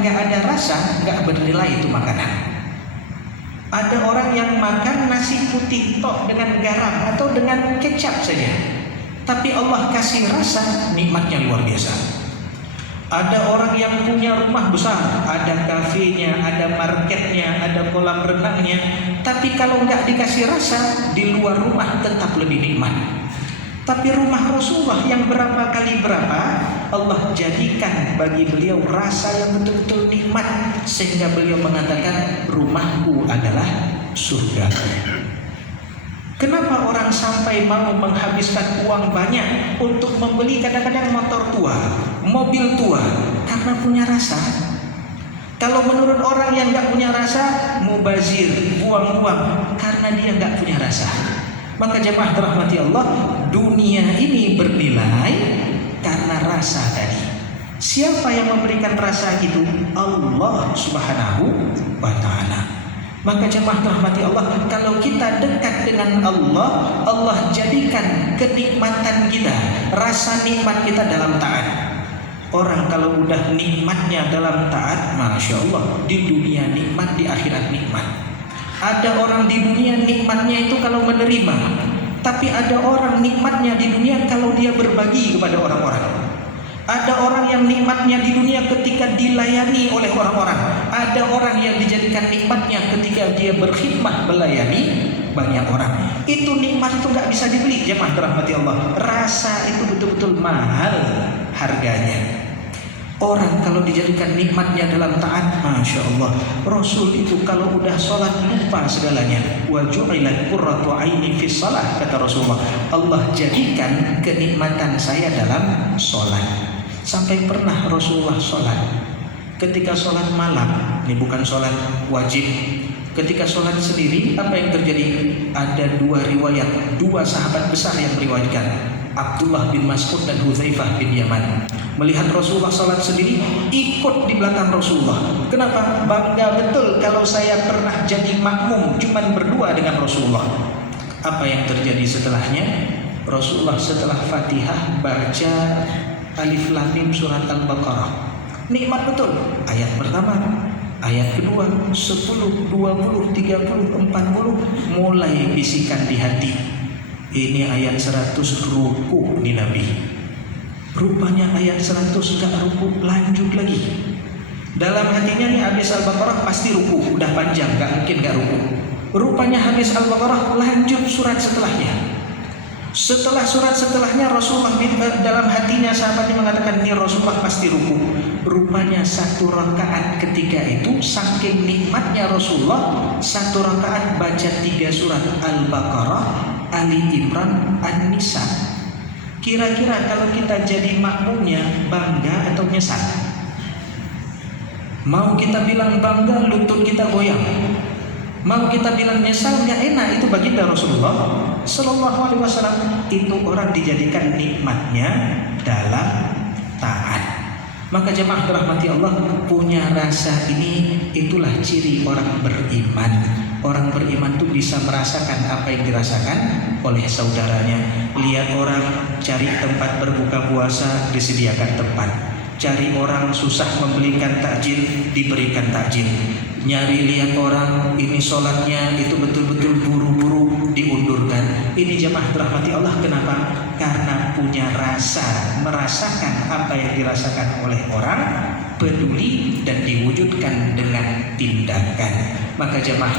nggak ada rasa, nggak bernilai itu makanan. Ada orang yang makan nasi putih tok dengan garam atau dengan kecap saja, tapi Allah kasih rasa, nikmatnya luar biasa. Ada orang yang punya rumah besar, ada kafenya, ada marketnya, ada kolam renangnya, tapi kalau nggak dikasih rasa, di luar rumah tetap lebih nikmat. Tapi rumah Rasulullah yang berapa kali berapa, Allah jadikan bagi beliau rasa yang betul-betul nikmat, sehingga beliau mengatakan rumahku adalah surga. Kenapa orang sampai mau menghabiskan uang banyak untuk membeli kadang-kadang motor tua, mobil tua? Karena punya rasa. Kalau menurut orang yang nggak punya rasa, mubazir, buang-buang, karena dia nggak punya rasa. Maka jemaah dirahmati Allah, dunia ini bernilai karena rasa tadi. Siapa yang memberikan rasa itu? Allah Subhanahu wa ta'ala. Maka jemaah rahmati Allah, kalau kita dekat dengan Allah, Allah jadikan kenikmatan kita, rasa nikmat kita dalam taat. Orang kalau udah nikmatnya dalam taat, Masya Allah, di dunia nikmat, di akhirat nikmat. Ada orang di dunia nikmatnya itu kalau menerima, tapi ada orang nikmatnya di dunia kalau dia berbagi kepada orang-orang. Ada orang yang nikmatnya di dunia ketika dilayani oleh orang-orang. Ada orang yang dijadikan nikmatnya ketika dia berkhidmat melayani banyak orang. Itu nikmat itu nggak bisa dibeli, jemaah dirahmati Allah. Rasa itu betul-betul mahal harganya. Orang kalau dijadikan nikmatnya dalam taat, Masya Allah. Rasul itu kalau udah sholat lupa segalanya. Wa ju'ilat qurratu aini fis shalah, kata Rasulullah. Allah jadikan kenikmatan saya dalam sholat. Sampai pernah Rasulullah sholat, ketika sholat malam, ini bukan sholat wajib, ketika sholat sendiri, apa yang terjadi? Ada dua riwayat, dua sahabat besar yang meriwayatkan, Abdullah bin Mas'ud dan Hudzaifah bin Yaman. Melihat Rasulullah sholat sendiri, ikut di belakang Rasulullah. Kenapa? Bangga betul kalau saya pernah jadi makmum, cuman berdua dengan Rasulullah. Apa yang terjadi setelahnya? Rasulullah setelah Fatihah baca Alif Lam Mim surat Al-Baqarah. Nikmat betul. Ayat pertama, ayat kedua, 10, 20, 30, 40 mulai bisikan di hati. Ini ayat 100 ruku di Nabi. Rupanya ayat 100 gak ruku, lanjut lagi. Dalam hatinya nih habis Al-Baqarah pasti ruku, udah panjang, gak mungkin gak ruku. Rupanya habis Al-Baqarah lanjut surat setelahnya. Setelah surat setelahnya Rasulullah dalam hatinya sahabatnya mengatakan ini Rasulullah pasti ruku. Rupanya satu rakaat ketika itu saking nikmatnya Rasulullah, satu rakaat baca 3 surat Al-Baqarah, Ali Imran, An-Nisa. Kira-kira kalau kita jadi makmumnya bangga atau nyesal? Mau kita bilang bangga, lutut kita goyang. Mau kita bilang nyesal, nggak enak. Itu baginda Rasulullah Sallallahu Alaihi Wasallam. Itu orang dijadikan nikmatnya dalam taat. Maka jemaah dirahmati Allah, punya rasa ini, itulah ciri orang beriman. Orang beriman itu bisa merasakan apa yang dirasakan oleh saudaranya. Lihat orang cari tempat berbuka puasa, disediakan tempat. Cari orang susah membelikan takjil, diberikan takjil. Nyari lihat orang ini sholatnya itu betul-betul buru-buru, diundurkan. Ini jemaah dirahmati Allah, kenapa? Karena punya rasa, merasakan apa yang dirasakan oleh orang, peduli dan diwujudkan dengan tindakan. Maka jemaah